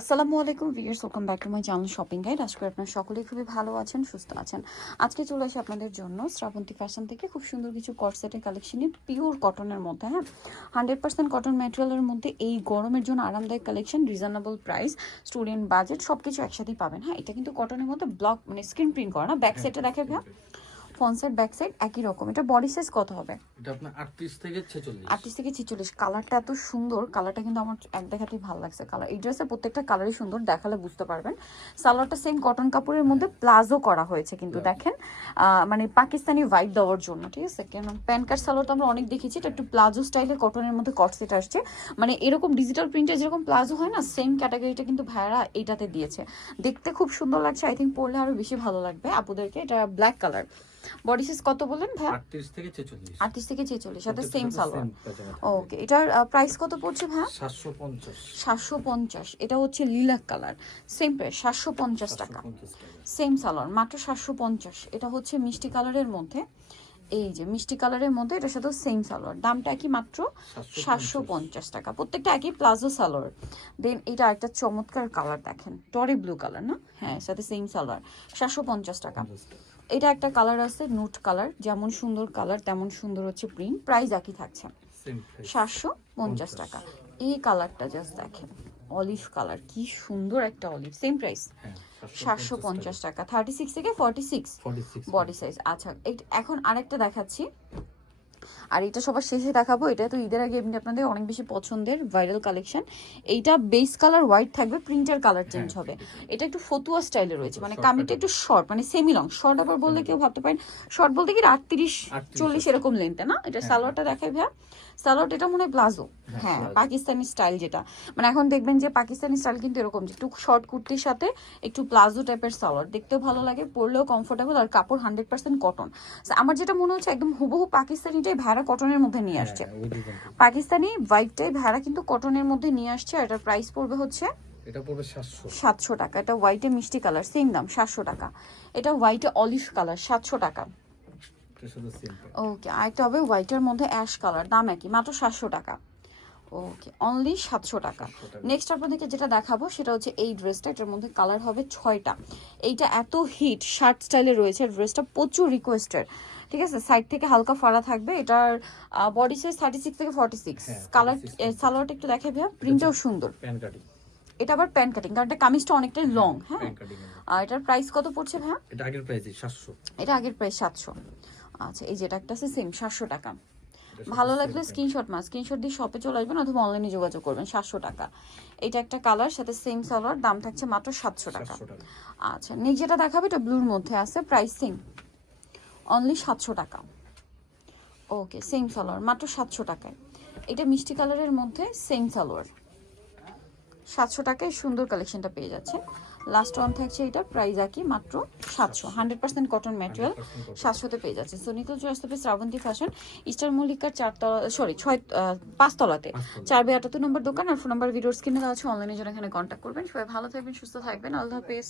আসসালামু আলাইকুম viewers welcome back to my channel shopping guide আজকে আপনারা সকলেই খুবই ভালো আছেন সুস্থ আছেন। আজকে চলে আসি আপনাদের জন্য শ্রাবন্তী ফ্যাশন থেকে খুব সুন্দর কিছু কটসেটের কালেকশনে পিওর কটনের মধ্যে হ্যাঁ? হান্ড্রেড পার্সেন্ট কটন ম্যাটেরিয়ালের মধ্যে এই গরমের জন্য আরামদায়ক collection reasonable price student budget সব কিছু একসাথেই পাবেন হ্যাঁ? এটা কিন্তু কটনের মধ্যে ব্লক মানে স্ক্রিন প্রিন্ট করা না ব্যাক সাইডে দেখে ভাইয়া? ফ্রন্ট সাইড ব্যাক সাইড একই রকম। এটা বডি সাইজ কত হবে? এটা আপনার আটত্রিশ থেকে ছেচল্লিশ। আটত্রিশ থেকে ছিচল্লিশ। কালারটা এত সুন্দর কালারটা কিন্তু আমার এক দেখাতেই ভালো লাগছে। কালার এই ড্রেসের প্রত্যেকটা কালারই সুন্দর দেখালে বুঝতে পারবেন। সালোয়ারটা সেম কটন কাপড়ের মধ্যে প্লাজো করা হয়েছে কিন্তু দেখেন। মানে পাকিস্তানি হোয়াইট দেওয়ার জন্য ঠিক আছে? কেন? প্যান কার্ড সালোয়ার তো আমরা অনেক দেখেছি এটা একটু প্লাজো স্টাইলে কটনের মধ্যে কটসেট আসছে। মানে এরকম ডিজিটাল প্রিন্টে যেরকম প্লাজো হয় না সেম ক্যাটাগরিটা কিন্তু ভাইয়ারা এইটাতে দিয়েছে। দেখতে খুব সুন্দর লাগছে আই থিঙ্ক পরলে আরও বেশি ভালো লাগবে। আপুদেরকে এটা ব্ল্যাক কালার বডি সাইজ কত বললেন ভাই? আটত্রিশ থেকে ছেচল্লিশ। আটত্রিশ থেকে ছেচল্লিশ সাথে সেম সালোয়ার ওকে এটার প্রাইস কত পড়ছে ভাই? সাতশো পঞ্চাশ। সাতশো পঞ্চাশ এটা হচ্ছে লিলাক কালার সেম প্রাইস সাতশো পঞ্চাশ টাকা। পঞ্চাশ টাকা। সেম সালোয়ার মাত্র সাতশো পঞ্চাশ। এটা হচ্ছে মিষ্টি কালারের মধ্যে। এই যে মিষ্টি কালারের মধ্যে এটার সাথে সেম সালোয়ার দামটা কি মাত্র? সাতশো পঞ্চাশ। টাকা। প্রত্যেকটা একই প্লাজো সালোয়ার দেন এটা একটা চমৎকার কালার দেখেন। টরি ব্লু কালার না? হ্যাঁ সাথে সেম সালোয়ার সাতশো পঞ্চাশ টাকা। এটা একটা কালার আছে নুট কালার যেমন সুন্দর কালার তেমন সুন্দর হচ্ছে প্রিন্ট প্রাইস একই থাকছে। সাতশো পঞ্চাশ টাকা। এই কালারটা জাস্ট দেখেন। অলিভ কালার কি সুন্দর একটা অলিভ সেম প্রাইস সাতশো পঞ্চাশ টাকা। থার্টি সিক্স থেকে ফর্টি সিক্স বডি সাইজ আচ্ছা এই- এখন আরেকটা দেখাচ্ছি। আর এটা সবার শেষে দেখাবো এটা তো ঈদের আগে এমনি আপনাদের অনেক বেশি পছন্দের ভাইরাল কালেকশন এইটা বেস কালার হোয়াইট থাকবে প্রিন্টার কালার চেঞ্জ হবে। এটা একটু ফতুয়া স্টাইলে রয়েছে মানে কামিটা একটু শর্ট মানে সেমি লং শর্ট আবার বললে কেউ ভাবতে পারেন শর্ট বলতে কি আটত্রিশ চল্লিশ এরকম লেন্থে না? এটা সালোয়ারটা দেখাই ভাইয়া। সালোয়ার এটা মনে হয় প্লাজো। হ্যাঁ পাকিস্তানি স্টাইল যেটা। মানে এখন দেখবেন যে পাকিস্তানি স্টাইল কিন্তু এরকম যে একটু শর্ট কুর্তির সাথে একটু প্লাজো টাইপের সালোয়ার। দেখতেও ভালো লাগে পরলেও কমফোর্টেবল আর কাপড় হান্ড্রেড পার্সেন্ট কটন আমার যেটা মনে হচ্ছে একদম হুবহু পাকিস্তানিটাই ভেড়া কটনের মধ্যে নিয়ে আসছে। হ্যাঁ, design পাকিস্তানি হোয়াইটটাই ভেড়া কিন্তু কটনের মধ্যে নিয়ে আসছে আর এটার প্রাইস পড়বে হচ্ছে এটা পড়বে সাতশো। সাতশো টাকা। এটা হোয়াইটে মিষ্টি কালার সেম দাম সাতশো টাকা। এটা হোয়াইটে অলিভ কালার সাতশো টাকা। ওকে আরেকটা হবে হোয়াইটের মধ্যে অ্যাশ কালার দাম একই মাত্র সাতশো টাকা। ওকে অনলি সাতশো টাকা। 700 টাকা। নেক্সট আপনাদেরকে যেটা দেখাবো সেটা হচ্ছে এই ড্রেসটা এটার মধ্যে কালার হবে ছয়টা। এইটা এত হিট শার্ট স্টাইলে রয়েছে ড্রেসটা প্রচুর রিকোয়েস্টের ঠিক আছে? সাইড থেকে হালকা ফাড়া থাকবে। এটার বডি সাইজ থার্টি সিক্স থেকে ফর্টি সিক্স হ্যাঁ, কালার সালোয়ারটা একটু দেখে ভাইয়া। প্রিন্টটাও সুন্দর। এটা আবার প্যান্ট কাটিং কারণ এটা কামিজটা অনেকটাই লং হ্যাঁ? cutting আর এটার প্রাইস কত পড়ছে ভাইয়া? এটা আগের প্রাইসই সাতশো। এটা আগের প্রাইস সাতশো। আচ্ছা এই যেটা একটা আছে সেম সাতশো টাকা। ভালো লাগলে। স্ক্রিনশট মার। স্ক্রিনশট দিয়ে শপে চলে আসবেন অথবা অনলাইনে যোগাযোগ করবেন। সাতশো টাকা। এটা একটা কালার সাথে সেম সালোয়ার দাম থাকছে মাত্র সাতশো 700 টাকা। আচ্ছা নেক্সট যেটা দেখাবে এটা ব্লুর মধ্যে আছে প্রাইস সেম অনলি সাতশো টাকা। ওকে সেম সালোয়ার মাত্র সাতশো টাকায়। এটা মিষ্টি কালারের মধ্যে সেম সালোয়ার সাতশো টাকায় সুন্দর কালেকশনটা পেয়ে যাচ্ছে লাস্ট ওয়ান থাকছে এটার প্রাইস একই মাত্র সাতশো। হান্ড্রেড পার্সেন্ট কটন ম্যাটেরিয়াল সাতশোতে পেয়ে যাচ্ছে। সো নিকল চলে আসতে হবে শ্রাবন্তী ফ্যাশন ইস্টার মল্লিকার চারতলা সরি ছয় পাঁচতলাতে। চার বে আটাত্তর নম্বর দোকান আর ফোন নম্বর ভিডিওর স্ক্রিনে দেওয়া আছে। অনলাইনে জন্য এখানে কন্ট্যাক্ট করবেন। সবাই ভালো থাকবেন সুস্থ থাকবেন। আল্লাহ হাফেজ।